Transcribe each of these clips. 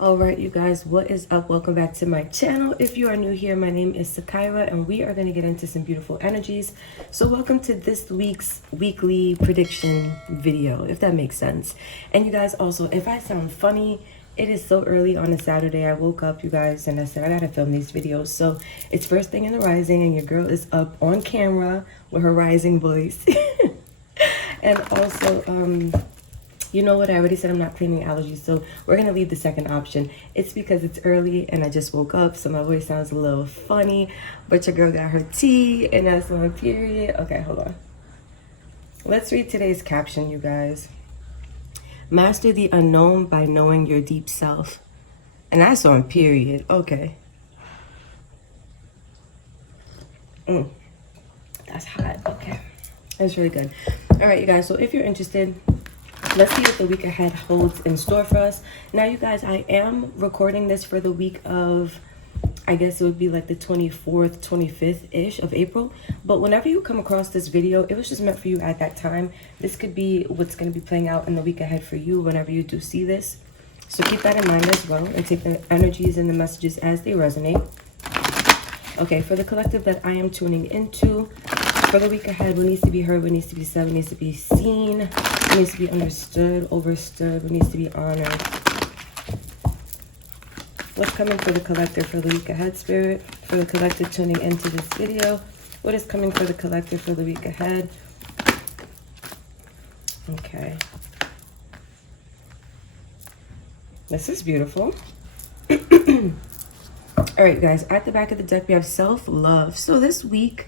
All right, you guys, what is up? Welcome back to my channel. If you are new here, my name is Sakaira, and we are going to get into some beautiful energies. So welcome to this week's weekly prediction video, if that makes sense. And you guys, also, if I sound funny, it is so early on a Saturday. I woke up, you guys, and I said I gotta film these videos. So it's first thing in the rising, and your girl is up on camera with her rising voice. And also, you know what? I already said I'm not claiming allergies, so we're going to leave the second option. It's because it's early and I just woke up, so my voice sounds a little funny, but your girl got her tea and that's on period. Okay, hold on. Let's read today's caption, you guys. Master the unknown by knowing your deep self. And that's on period. Okay. That's hot. Okay. That's really good. All right, you guys. So if you're interested, let's see what the week ahead holds in store for us. Now, you guys, I am recording this for the week of, I guess it would be like the 24th, 25th-ish of April. But whenever you come across this video, it was just meant for you at that time. This could be what's going to be playing out in the week ahead for you whenever you do see this. So keep that in mind as well and take the energies and the messages as they resonate. Okay, for the collective that I am tuning into, for the week ahead, what needs to be heard, what needs to be said, what needs to be seen, what needs to be understood, overstood, what needs to be honored. What's coming for the collective for the week ahead, Spirit? For the collective tuning into this video, what is coming for the collective for the week ahead? Okay. This is beautiful. All right, guys, at the back of the deck, we have self-love. So this week,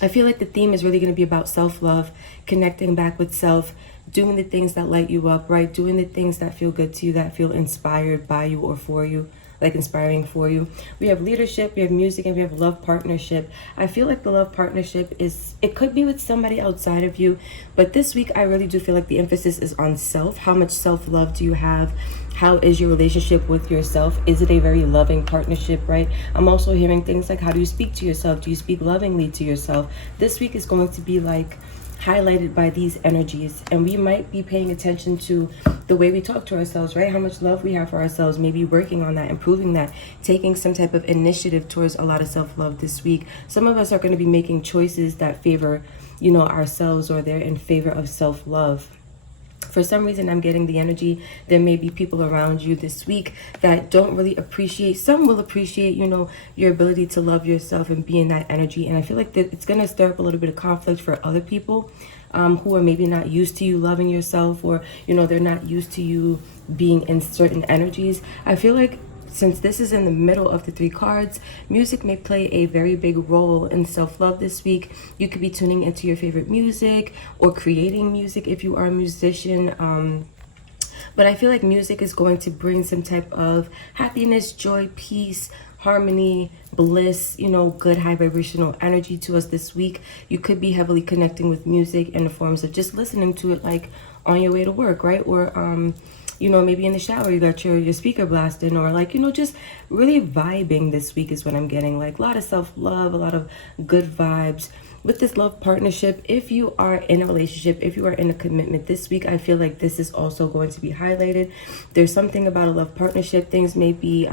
I feel like the theme is really going to be about self-love, connecting back with self, doing the things that light you up, right? Doing the things that feel good to you, that feel inspired by you or for you, like inspiring for you. We have leadership, we have music, and we have love partnership. I feel like the love partnership is, it could be with somebody outside of you, but this week I really do feel like the emphasis is on self. How much self-love do you have? How is your relationship with yourself? Is it a very loving partnership, right? I'm also hearing things like, how do you speak to yourself? Do you speak lovingly to yourself? This week is going to be like highlighted by these energies, and we might be paying attention to the way we talk to ourselves, right? How much love we have for ourselves, maybe working on that, improving that, taking some type of initiative towards a lot of self-love this week. Some of us are going to be making choices that favor, you know, ourselves, or they're in favor of self-love. For some reason, I'm getting the energy, there may be people around you this week that don't really appreciate, some will appreciate, you know, your ability to love yourself and be in that energy. And I feel like that it's going to stir up a little bit of conflict for other people who are maybe not used to you loving yourself, or, you know, they're not used to you being in certain energies. I feel like since this is in the middle of the three cards, music may play a very big role in self-love this week. You could be tuning into your favorite music or creating music if you are a musician. But I feel like music is going to bring some type of happiness, joy, peace, harmony, bliss, you know, good high vibrational energy to us this week. You could be heavily connecting with music in the forms of just listening to it, like on your way to work, right? Or you know, maybe in the shower you got your speaker blasting, or like, you know, just really vibing this week is what I'm getting. Like a lot of self-love, a lot of good vibes. With this love partnership, if you are in a relationship, if you are in a commitment this week, I feel like this is also going to be highlighted. There's something about a love partnership. Things may be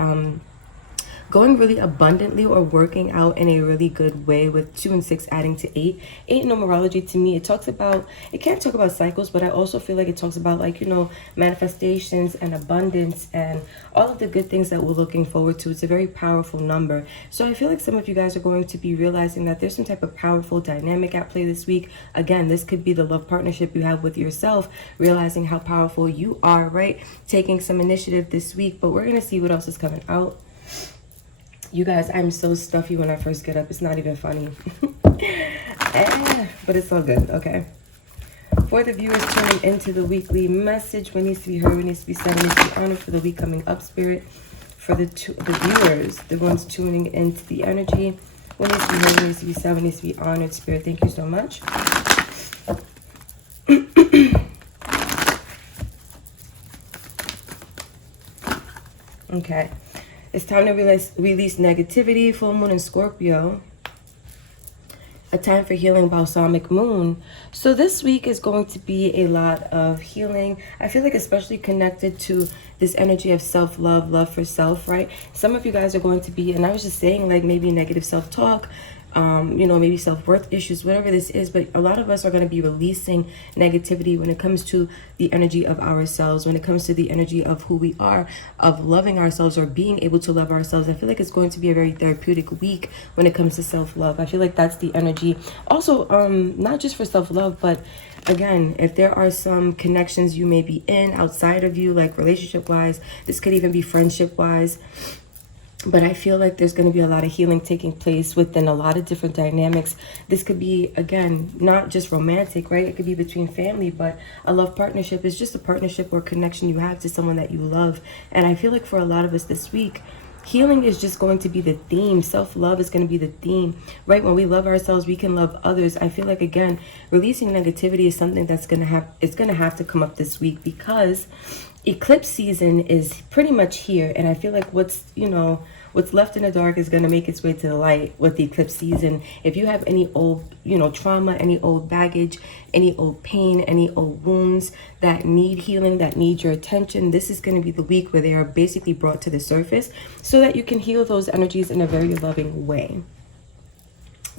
going really abundantly or working out in a really good way, with 2 and 6 adding to 8. 8 numerology, to me, it talks about, it can't talk about cycles, but I also feel like it talks about, like, you know, manifestations and abundance and all of the good things that we're looking forward to. It's a very powerful number. So I feel like some of you guys are going to be realizing that there's some type of powerful dynamic at play this week. Again, this could be the love partnership you have with yourself, realizing how powerful you are, right? Taking some initiative this week, but we're going to see what else is coming out. You guys, I'm so stuffy when I first get up. It's not even funny. But it's all good, okay? For the viewers tuning into the weekly message, what needs to be heard, what needs to be said, what needs to be honored for the week coming up, Spirit. For the viewers, the ones tuning into the energy, what needs to be heard, what needs to be said, what needs to be honored, Spirit. Thank you so much. Okay. It's time to release negativity. Full moon in Scorpio. a time for healing, balsamic moon. So this week is going to be a lot of healing. I feel like especially connected to this energy of self-love, love for self, right? Some of you guys are going to be, and I was just saying, like maybe negative self-talk, you know, maybe self-worth issues, whatever this is, but a lot of us are going to be releasing negativity when it comes to the energy of ourselves, when it comes to the energy of who we are, of loving ourselves or being able to love ourselves. I feel like it's going to be a very therapeutic week when it comes to self-love. I feel like that's the energy. Also, not just for self-love, but again, if there are some connections you may be in outside of you, like relationship-wise, this could even be friendship-wise. But I feel like there's going to be a lot of healing taking place within a lot of different dynamics. This could be, again, not just romantic, right? It could be between family, but a love partnership is just a partnership or connection you have to someone that you love. And I feel like for a lot of us this week, healing is just going to be the theme. Self-love is going to be the theme, right? When we love ourselves, we can love others. I feel like, again, releasing negativity is something that's going to have to come up this week, because eclipse season is pretty much here. And I feel like what's left in the dark is going to make its way to the light with the eclipse season. If you have any old, trauma, any old baggage, any old pain, any old wounds that need healing, that need your attention, this is going to be the week where they are basically brought to the surface so that you can heal those energies in a very loving way.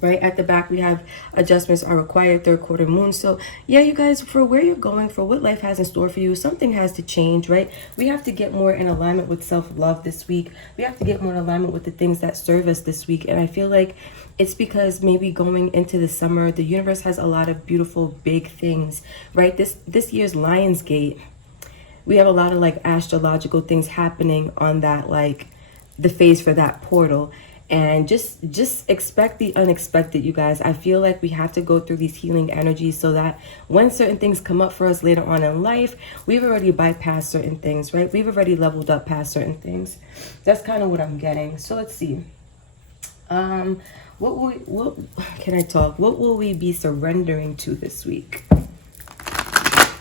Right at the back, we have adjustments are required, third quarter moon. So yeah, you guys, for where you're going, for what life has in store for you, something has to change, right? We have to get more in alignment with self-love this week. We have to get more in alignment with the things that serve us this week. And I feel like it's because maybe going into the summer, the universe has a lot of beautiful, big things, right? This year's Lionsgate, we have a lot of like astrological things happening on that, like the phase for that portal. And just expect the unexpected, you guys. I feel like we have to go through these healing energies so that when certain things come up for us later on in life, we've already bypassed certain things, right? We've already leveled up past certain things. That's kind of what I'm getting. So let's see. What can I talk? What will we be surrendering to this week?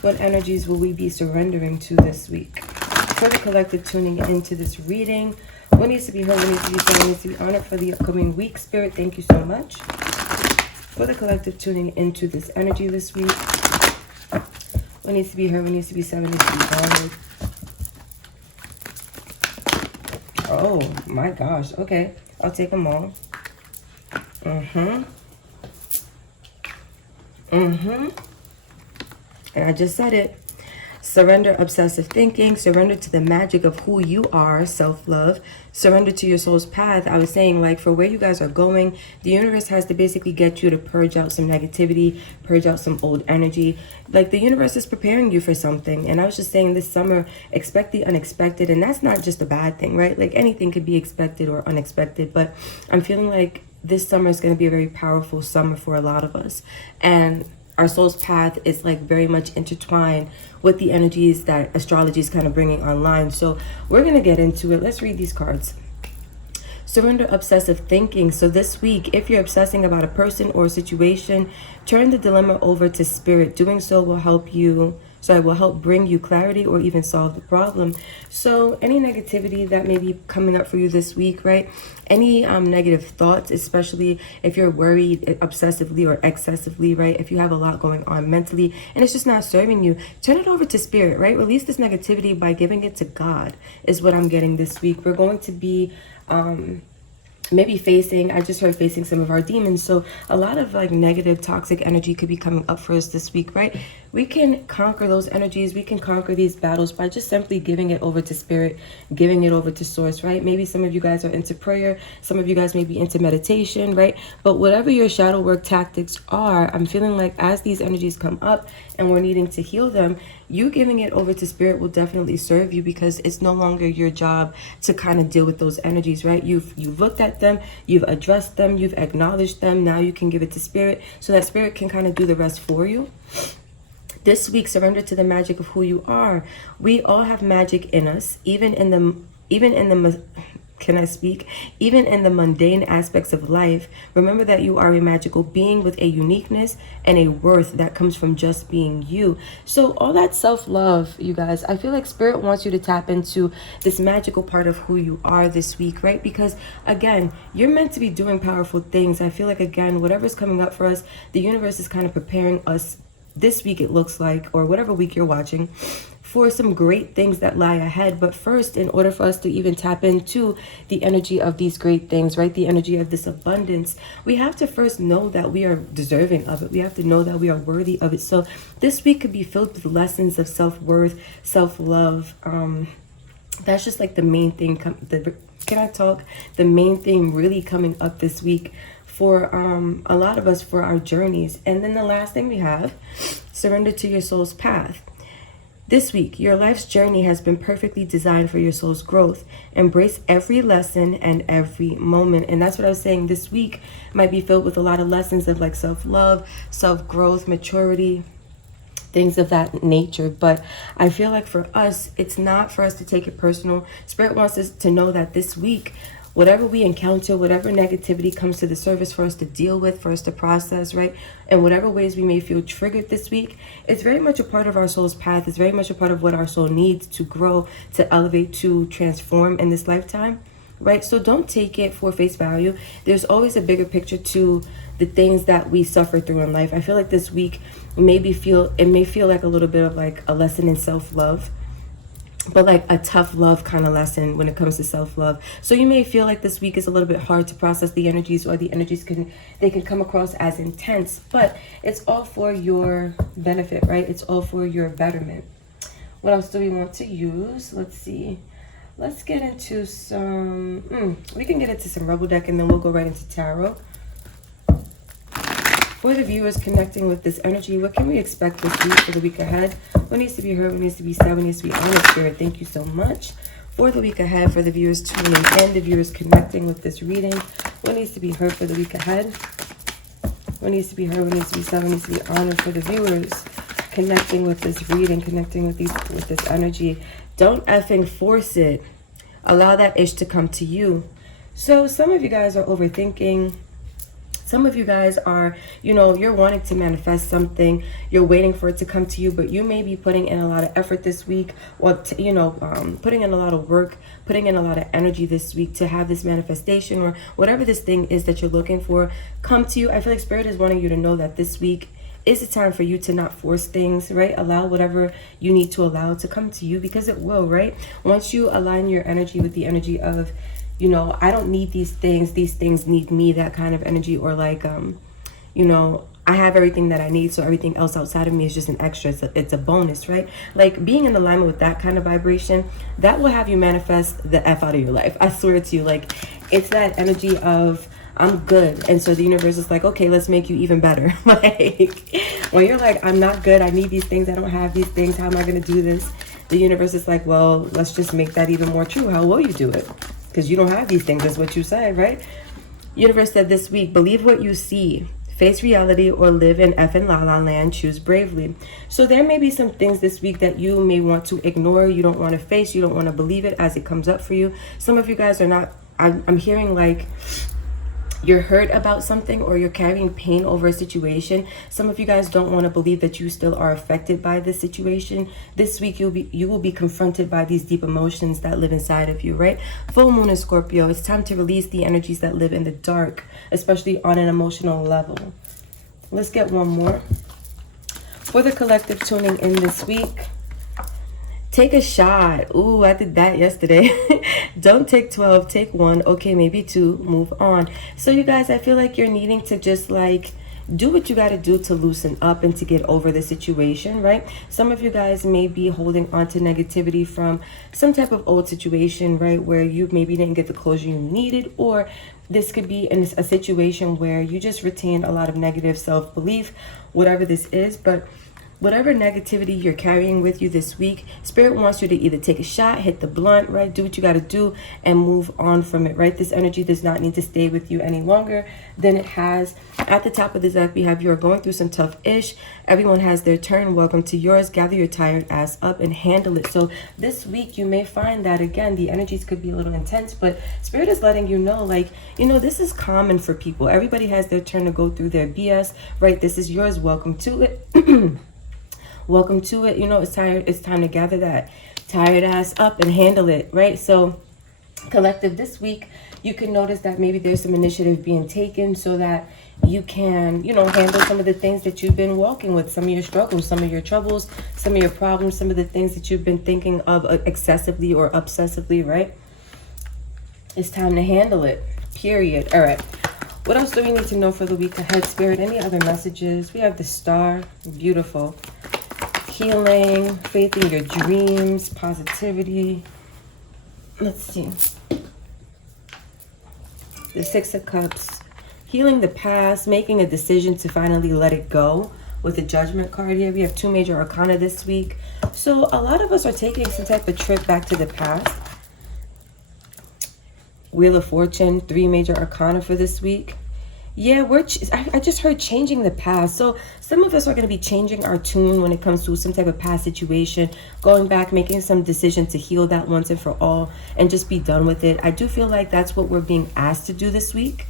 What energies will we be surrendering to this week? For the collective tuning into this reading, what needs to be heard, what needs to be said, what needs to be honored for the upcoming week. Spirit, thank you so much. For the collective tuning into this energy this week, what needs to be heard, what needs to be said, what needs to be honored. Oh my gosh. Okay, I'll take them all. And I just said it. Surrender obsessive thinking, surrender to the magic of who you are, self-love, surrender to your soul's path. I was saying, like, for where you guys are going, the universe has to basically get you to purge out some negativity, purge out some old energy. Like, the universe is preparing you for something. And I was just saying, this summer, expect the unexpected. And that's not just a bad thing, right? Like, anything could be expected or unexpected. But I'm feeling like this summer is going to be a very powerful summer for a lot of us. And our soul's path is like very much intertwined with the energies that astrology is kind of bringing online. So we're going to get into it. Let's read these cards. Surrender obsessive thinking. So this week, if you're obsessing about a person or a situation, turn the dilemma over to spirit. Doing so will help you. So it will help bring you clarity or even solve the problem. So any negativity that may be coming up for you this week, right? Any negative thoughts, especially if you're worried obsessively or excessively, right? If you have a lot going on mentally and it's just not serving you, turn it over to spirit, right? Release this negativity by giving it to God is what I'm getting this week. We're going to be maybe facing, I just heard facing some of our demons. So a lot of like negative toxic energy could be coming up for us this week, right? We can conquer those energies. We can conquer these battles by just simply giving it over to spirit, giving it over to source, right? Maybe some of you guys are into prayer. Some of you guys may be into meditation, right? But whatever your shadow work tactics are, I'm feeling like as these energies come up and we're needing to heal them, you giving it over to spirit will definitely serve you, because it's no longer your job to kind of deal with those energies, right? You've looked at them, you've addressed them, you've acknowledged them. Now you can give it to spirit so that spirit can kind of do the rest for you. This week, surrender to the magic of who you are. We all have magic in us, even in the Can I speak? Even in the mundane aspects of life, remember that you are a magical being with a uniqueness and a worth that comes from just being you. So all that self-love, you guys, I feel like Spirit wants you to tap into this magical part of who you are this week, right? Because again, you're meant to be doing powerful things. I feel like, again, whatever's coming up for us, the universe is kind of preparing us this week, it looks like, or whatever week you're watching, for some great things that lie ahead. But first, in order for us to even tap into the energy of these great things, right, the energy of this abundance, we have to first know that we are deserving of it. We have to know that we are worthy of it. So this week could be filled with lessons of self-worth, self-love. That's just like the main thing. Can I talk? The main thing really coming up this week for a lot of us, for our journeys. And then the last thing we have, surrender to your soul's path. This week, your life's journey has been perfectly designed for your soul's growth. Embrace every lesson and every moment. And that's what I was saying. This week might be filled with a lot of lessons of like self-love, self-growth, maturity, things of that nature. But I feel like for us, it's not for us to take it personal. Spirit wants us to know that this week, whatever we encounter, whatever negativity comes to the surface for us to deal with, for us to process, right? And whatever ways we may feel triggered this week, it's very much a part of our soul's path. It's very much a part of what our soul needs to grow, to elevate, to transform in this lifetime, right? So don't take it for face value. There's always a bigger picture to the things that we suffer through in life. I feel like this week it may feel like a little bit of like a lesson in self-love, but like a tough love kind of lesson when it comes to self-love. So you may feel like this week is a little bit hard to process the energies, or the energies can come across as intense, but it's all for your benefit, right? It's all for your betterment. What else do we want to use? Let's see. Let's get into some, we can get into some Rebel deck, and then we'll go right into tarot. For the viewers connecting with this energy, what can we expect this week, for the week ahead? What needs to be heard? What needs to be said? What needs to be honored? Spirit, thank you so much. For the week ahead, for the viewers tuning in, the viewers connecting with this reading, what needs to be heard for the week ahead? What needs to be heard? What needs to be said? What needs to be honored? For the viewers connecting with this reading, connecting with this energy, don't effing force it. Allow that ish to come to you. So some of you guys are overthinking. Some of you guys are, you're wanting to manifest something. You're waiting for it to come to you, but you may be putting in a lot of effort this week, or, putting in a lot of work, putting in a lot of energy this week to have this manifestation, or whatever this thing is that you're looking for come to you. I feel like Spirit is wanting you to know that this week is a time for you to not force things, right? Allow whatever you need to allow to come to you, because it will, right? Once you align your energy with the energy of, I don't need these things need me, that kind of energy, or like, I have everything that I need, so everything else outside of me is just an extra. It's a bonus, right? Like being in alignment with that kind of vibration, that will have you manifest the F out of your life. I swear to you, like it's that energy of I'm good. And so the universe is like, okay, let's make you even better. Like when you're like, I'm not good, I need these things, I don't have these things, how am I going to do this? The universe is like, well, let's just make that even more true. How will you do it? Because you don't have these things. That's what you said, right? Universe said this week, believe what you see. Face reality or live in effing la-la land. Choose bravely. So there may be some things this week that you may want to ignore. You don't want to face. You don't want to believe it as it comes up for you. Some of you guys are not, I'm hearing like you're hurt about something, or you're carrying pain over a situation. Some of you guys don't want to believe that you still are affected by this situation. This week you will be confronted by these deep emotions that live inside of you, right? Full moon in Scorpio, it's time to release the energies that live in the dark, especially on an emotional level. Let's get one more. For the collective tuning in this week, take a shot. Ooh, I did that yesterday. Don't take 12, take 1. Okay, maybe 2. Move on. So you guys, I feel like you're needing to just like do what you got to do to loosen up and to get over the situation, right? Some of you guys may be holding on to negativity from some type of old situation, right? Where you maybe didn't get the closure you needed, or this could be in a situation where you just retain a lot of negative self-belief, whatever this is. But whatever negativity you're carrying with you this week, Spirit wants you to either take a shot, hit the blunt, right? Do what you got to do and move on from it, right? This energy does not need to stay with you any longer than it has. At the top of the deck, we have you are going through some tough ish. Everyone has their turn. Welcome to yours. Gather your tired ass up and handle it. So this week, you may find that, again, the energies could be a little intense, but Spirit is letting you know, like, you know, this is common for people. Everybody has their turn to go through their BS, right? This is yours. Welcome to it. Welcome to it. You know, it's time to gather that tired ass up and handle it, right? So collective, this week you can notice that maybe there's some initiative being taken so that you can, you know, handle some of the things that you've been walking with, some of your struggles, some of your troubles, some of your problems, some of the things that you've been thinking of excessively or obsessively, right? It's time to handle it, period. All right, what else do we need to know for the week ahead, Spirit? Any other messages? We have the Star, beautiful. Healing, faith in your dreams, positivity. Let's see. The Six of Cups, healing the past, making a decision to finally let it go with the Judgment card here. We have 2 major arcana this week. So a lot of us are taking some type of trip back to the past. Wheel of Fortune, 3 major arcana for this week. Yeah, I just heard changing the past. So some of us are going to be changing our tune when it comes to some type of past situation, going back, making some decision to heal that once and for all and just be done with it. I do feel like that's what we're being asked to do this week.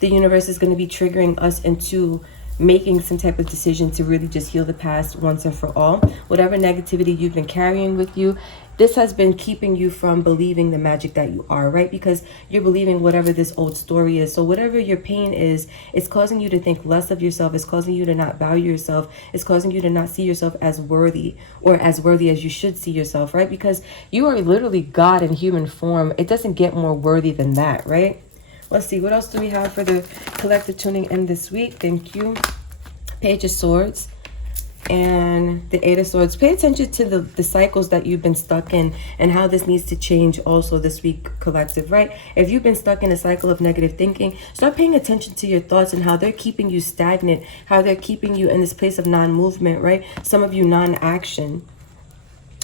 The universe is going to be triggering us into making some type of decision to really just heal the past once and for all. Whatever negativity you've been carrying with you, this has been keeping you from believing the magic that you are, right? Because you're believing whatever this old story is. So whatever your pain is, it's causing you to think less of yourself. It's causing you to not value yourself. It's causing you to not see yourself as worthy or as worthy as you should see yourself, right? Because you are literally God in human form. It doesn't get more worthy than that, right? Let's see, what else do we have for the collective tuning in this week? Thank you. Page of Swords and the Eight of Swords. Pay attention to the cycles that you've been stuck in and how this needs to change also this week, collective, right? If you've been stuck in a cycle of negative thinking, start paying attention to your thoughts and how they're keeping you stagnant, how they're keeping you in this place of non-movement, right? Some of you non-action.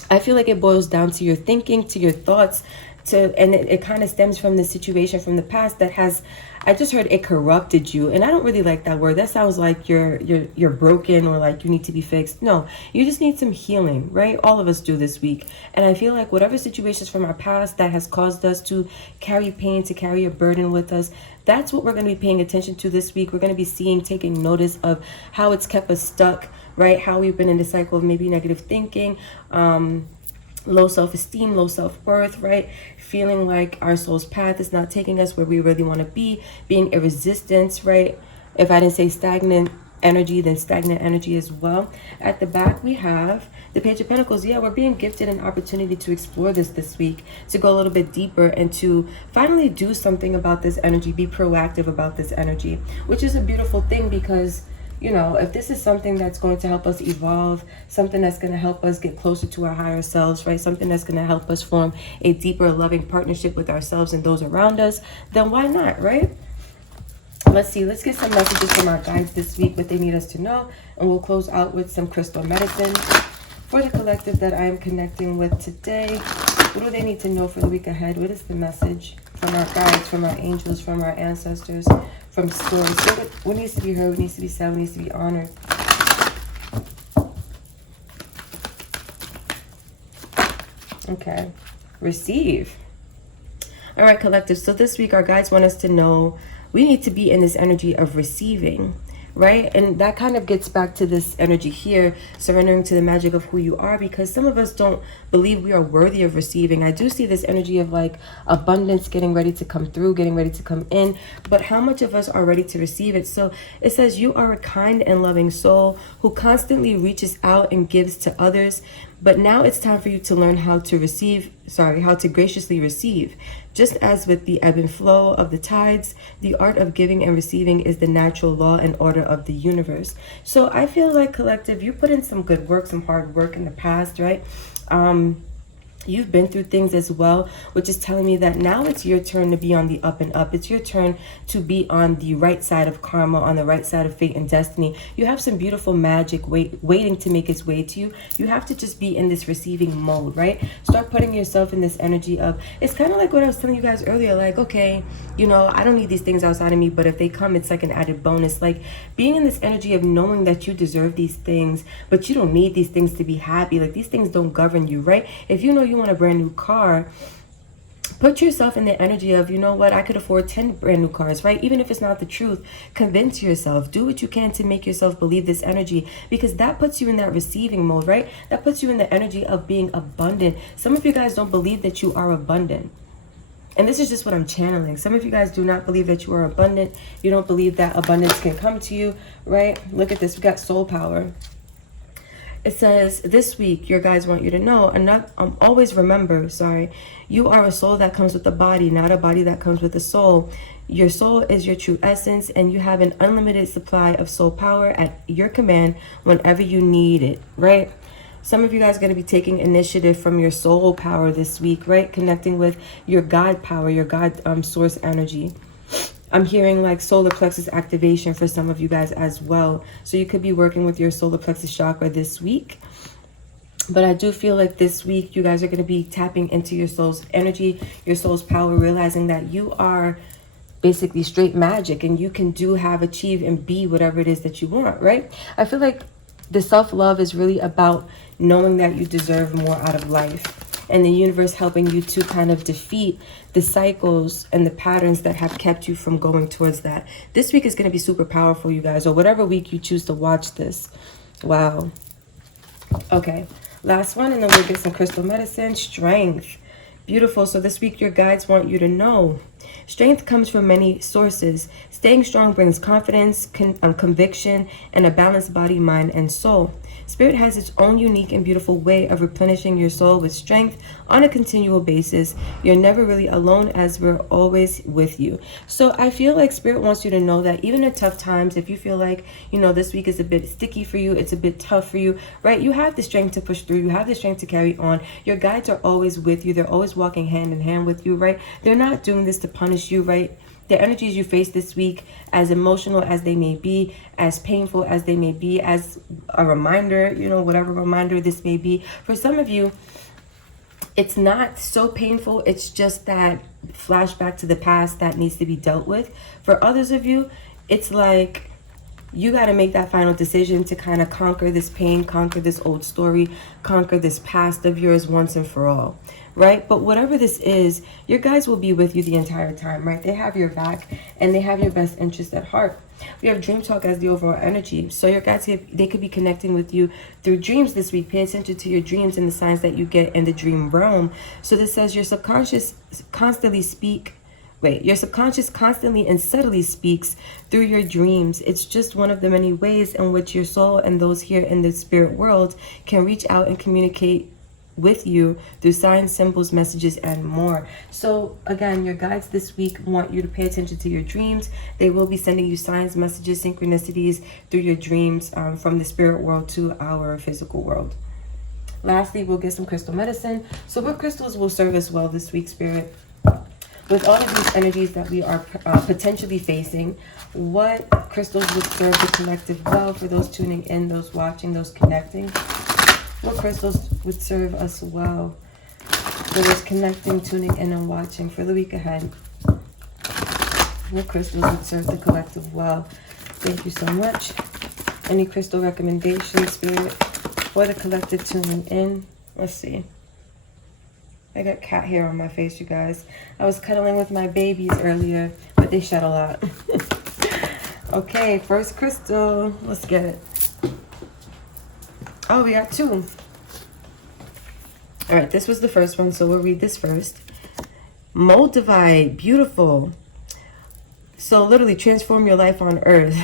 I feel like it boils down to your thinking, to your thoughts, and it kind of stems from the situation from the past that has, I just heard it corrupted you. And I don't really like that word. That sounds like you're broken or like you need to be fixed. No, you just need some healing, right? All of us do this week. And I feel like whatever situations from our past that has caused us to carry pain, to carry a burden with us, that's what we're going to be paying attention to this week. We're going to be taking notice of how it's kept us stuck, right? How we've been in the cycle of maybe negative thinking, low self-esteem, low self-worth, right? Feeling like our soul's path is not taking us where we really want to be, being a resistance, right? If I didn't say stagnant energy, then stagnant energy as well. At the back, we have the Page of Pentacles. Yeah, we're being gifted an opportunity to explore this week, to go a little bit deeper and to finally do something about this energy, be proactive about this energy, which is a beautiful thing because, you know, if this is something that's going to help us evolve, something that's going to help us get closer to our higher selves, right? Something that's going to help us form a deeper, loving partnership with ourselves and those around us, then why not, right? Let's see. Let's get some messages from our guides this week, what they need us to know. And we'll close out with some crystal medicine for the collective that I am connecting with today. What do they need to know for the week ahead? What is the message from our guides, from our angels, from our ancestors, from stories? What needs to be heard? What needs to be said? What needs to be honored? Okay. Receive. All right, collective. So this week, our guides want us to know we need to be in this energy of receiving, right? And that kind of gets back to this energy here, surrendering to the magic of who you are, because some of us don't believe we are worthy of receiving. I do see this energy of like abundance getting ready to come through, getting ready to come in, but how much of us are ready to receive it? So it says you are a kind and loving soul who constantly reaches out and gives to others. But now it's time for you to learn how to graciously receive. Just as with the ebb and flow of the tides, the art of giving and receiving is the natural law and order of the universe. So I feel like, collective, you put in some good work, some hard work in the past, right? You've been through things as well, which is telling me that now it's your turn to be on the up and up. It's your turn to be on the right side of karma, on the right side of fate and destiny. You have some beautiful magic waiting to make its way to you. You have to just be in this receiving mode, right? Start putting yourself in this energy of, it's kind of like what I was telling you guys earlier, like, okay, you know, I don't need these things outside of me, but if they come, it's like an added bonus. Like being in this energy of knowing that you deserve these things, but you don't need these things to be happy. Like these things don't govern you, right? If you know you want a brand new car, put yourself in the energy of, you know what, I could afford 10 brand new cars, right? Even if it's not the truth, convince yourself, do what you can to make yourself believe this energy, because that puts you in that receiving mode, right? That puts you in the energy of being abundant. Some of you guys don't believe that you are abundant. And this is just what I'm channeling. Some of you guys do not believe that you are abundant. You don't believe that abundance can come to you, right? Look at this. We got soul power. It says, this week, your guides want you to know, always remember, you are a soul that comes with a body, not a body that comes with a soul. Your soul is your true essence, and you have an unlimited supply of soul power at your command whenever you need it, right? Some of you guys are going to be taking initiative from your soul power this week, right? Connecting with your God power, your God source energy. I'm hearing like solar plexus activation for some of you guys as well. So you could be working with your solar plexus chakra this week. But I do feel like this week you guys are going to be tapping into your soul's energy, your soul's power, realizing that you are basically straight magic and you can achieve and be whatever it is that you want, right? I feel like the self-love is really about knowing that you deserve more out of life. And the universe helping you to kind of defeat the cycles and the patterns that have kept you from going towards that. This week is going to be super powerful, you guys, or whatever week you choose to watch this. Wow. Okay, last one, and then we'll get some crystal medicine. Strength. Beautiful. So this week your guides want you to know strength comes from many sources. Staying strong brings confidence, conviction, and a balanced body, mind, and soul. Spirit has its own unique and beautiful way of replenishing your soul with strength on a continual basis. You're never really alone, as we're always with you. So I feel like Spirit wants you to know that even in tough times, if you feel like, you know, this week is a bit sticky for you, it's a bit tough for you, right? You have the strength to push through. You have the strength to carry on. Your guides are always with you. They're always walking hand in hand with you, right? They're not doing this to punish you, right? The energies you face this week, as emotional as they may be, as painful as they may be, as a reminder, you know, whatever reminder this may be. For some of you, it's not so painful. It's just that flashback to the past that needs to be dealt with. For others of you, it's like you got to make that final decision to kind of conquer this pain, conquer this old story, conquer this past of yours once and for all, right? But whatever this is, your guides will be with you the entire time, right? They have your back and they have your best interest at heart. We have dream talk as the overall energy. So your guides, they could be connecting with you through dreams this week. Pay attention to your dreams and the signs that you get in the dream realm. So this says your subconscious your subconscious constantly and subtly speaks through your dreams. It's just one of the many ways in which your soul and those here in the spirit world can reach out and communicate with you through signs, symbols, messages, and more. So again, your guides this week want you to pay attention to your dreams. They will be sending you signs, messages, synchronicities through your dreams from the spirit world to our physical world. Lastly, we'll get some crystal medicine. So what crystals will serve us well this week, Spirit? With all of these energies that we are potentially facing, what crystals would serve the collective well for those tuning in, those watching, those connecting? What crystals would serve us well for those connecting, tuning in, and watching for the week ahead? What crystals would serve the collective well? Thank you so much. Any crystal recommendations, Spirit, for the collective tuning in? Let's see. I got cat hair on my face, you guys. I was cuddling with my babies earlier, but they shed a lot. Okay, first crystal. Let's get it. Oh, we got two. All right, this was the first one, so we'll read this first. Moldavite, beautiful. So literally transform your life on earth.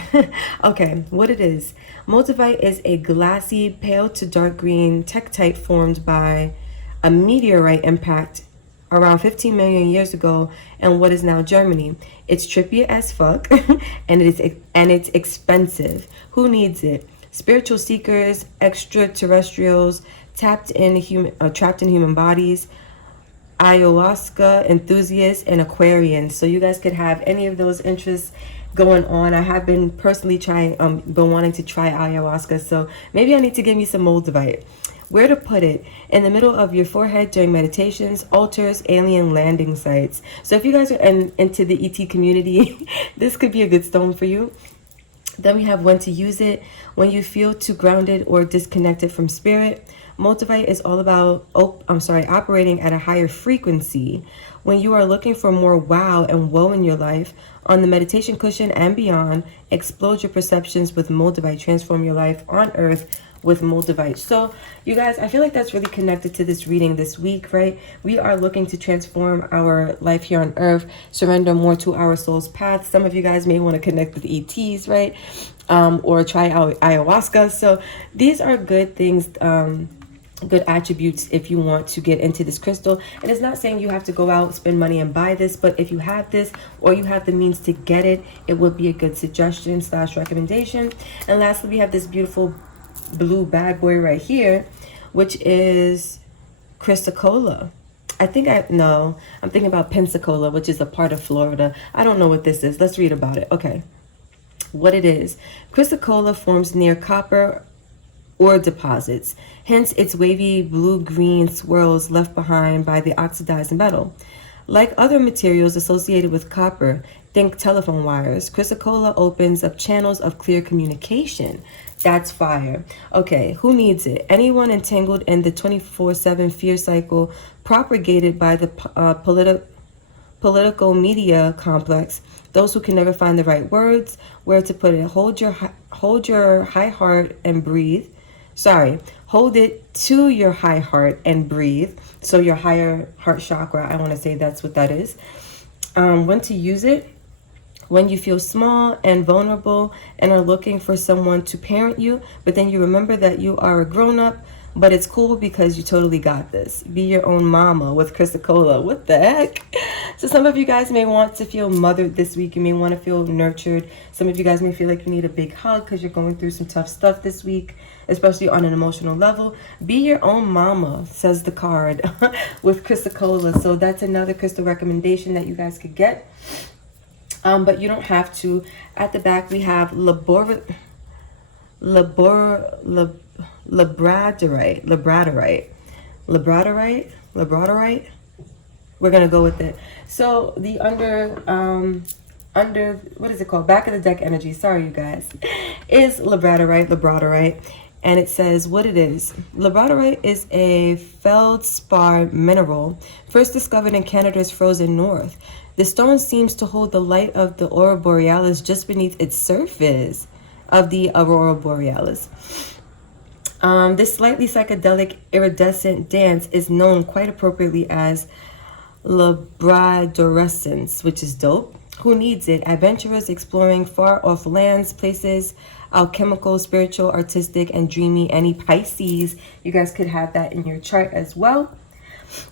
Okay, what it is. Moldavite is a glassy, pale to dark green tektite formed by a meteorite impact around 15 million years ago in what is now Germany. It's trippy as fuck and it's expensive. Who needs it? Spiritual seekers, extraterrestrials, trapped in human bodies, ayahuasca enthusiasts, and Aquarians. So you guys could have any of those interests going on. I have been personally been wanting to try ayahuasca, so maybe I need to give me some moldavite. Where to put it? In the middle of your forehead during meditations, altars, alien landing sites. So if you guys are into the ET community, this could be a good stone for you. Then we have when to use it. When you feel too grounded or disconnected from spirit. Moldavite is all about operating at a higher frequency. When you are looking for more wow and woe in your life, on the meditation cushion and beyond, explode your perceptions with Moldavite. Transform your life on earth with Moldavite. So you guys, I feel like that's really connected to this reading this week, right? We are looking to transform our life here on earth, surrender more to our soul's path. Some of you guys may want to connect with ETs, right? Or try out ayahuasca. So these are good things, good attributes if you want to get into this crystal. And it's not saying you have to go out, spend money and buy this, but if you have this or you have the means to get it, it would be a good suggestion / recommendation. And lastly, we have this beautiful blue bad boy right here, which is Chrysocolla. I'm thinking about Pensacola, which is a part of Florida. I don't know what this is. Let's read about it. Okay. What it is. Chrysocolla forms near copper ore deposits, hence its wavy blue-green swirls left behind by the oxidized metal. Like other materials associated with copper, think telephone wires, Chrysocolla opens up channels of clear communication. That's fire. Okay, who needs it? Anyone entangled in the 24/7 fear cycle propagated by the political media complex. Those who can never find the right words, where to put it. Hold your high heart and breathe. Hold it to your high heart and breathe. So your higher heart chakra, I want to say that's what that is. When to use it? When you feel small and vulnerable and are looking for someone to parent you, but then you remember that you are a grown-up, but it's cool because you totally got this. Be your own mama with Chrysocolla. What the heck? So some of you guys may want to feel mothered this week. You may want to feel nurtured. Some of you guys may feel like you need a big hug because you're going through some tough stuff this week, especially on an emotional level. Be your own mama, says the card, with Chrysocolla. So that's another crystal recommendation that you guys could get. But you don't have to. At the back, we have labradorite. We're gonna go with it. So the under what is it called? Back of the deck energy. Sorry, you guys, is labradorite, and it says what it is. Labradorite is a feldspar mineral first discovered in Canada's frozen north. The stone seems to hold the light of the aurora borealis just beneath its surface of the aurora borealis. This slightly psychedelic iridescent dance is known quite appropriately as labradorescence, which is dope. Who needs it? Adventurers exploring far off lands, places, alchemical, spiritual, artistic, and dreamy. Any Pisces, you guys could have that in your chart as well.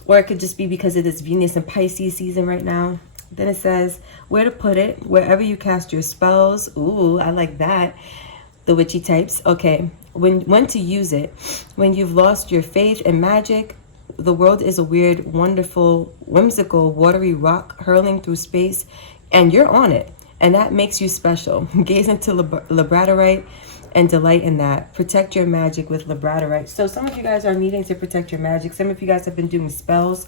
Or it could just be because it is Venus and Pisces season right now. Then it says where to put it, wherever you cast your spells. Ooh, I like that. The witchy types. Okay, when to use it? When you've lost your faith in magic. The world is a weird, wonderful, whimsical, watery rock hurling through space, and you're on it, and that makes you special. Gaze into labradorite and delight in that. Protect your magic with labradorite. So some of you guys are needing to protect your magic. Some of you guys have been doing spells.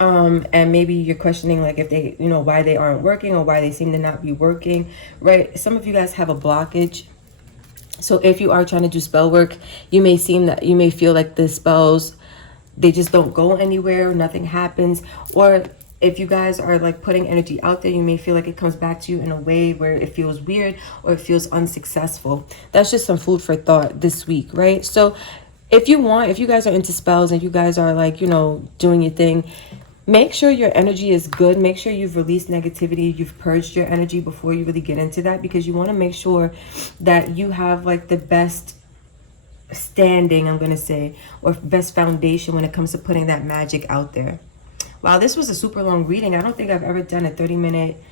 And maybe you're questioning like if they, why they aren't working or why they seem to not be working, right? Some of you guys have a blockage. So if you are trying to do spell work, you may feel like the spells, they just don't go anywhere, nothing happens. Or if you guys are like putting energy out there, you may feel like it comes back to you in a way where it feels weird or it feels unsuccessful. That's just some food for thought this week, right? So if you guys are into spells and you guys are like, doing your thing, make sure your energy is good. Make sure you've released negativity. You've purged your energy before you really get into that, because you want to make sure that you have like the best standing, I'm going to say, or best foundation when it comes to putting that magic out there. Wow, this was a super long reading. I don't think I've ever done a 30-minute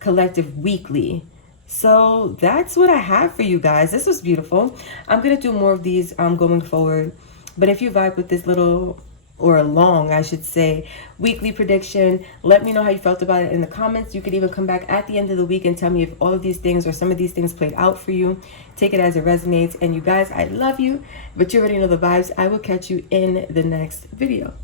collective weekly. So that's what I have for you guys. This was beautiful. I'm going to do more of these going forward. But if you vibe with this little, or long, I should say, weekly prediction, let me know how you felt about it in the comments. You could even come back at the end of the week and tell me if all of these things or some of these things played out for you. Take it as it resonates. And you guys, I love you, but you already know the vibes. I will catch you in the next video.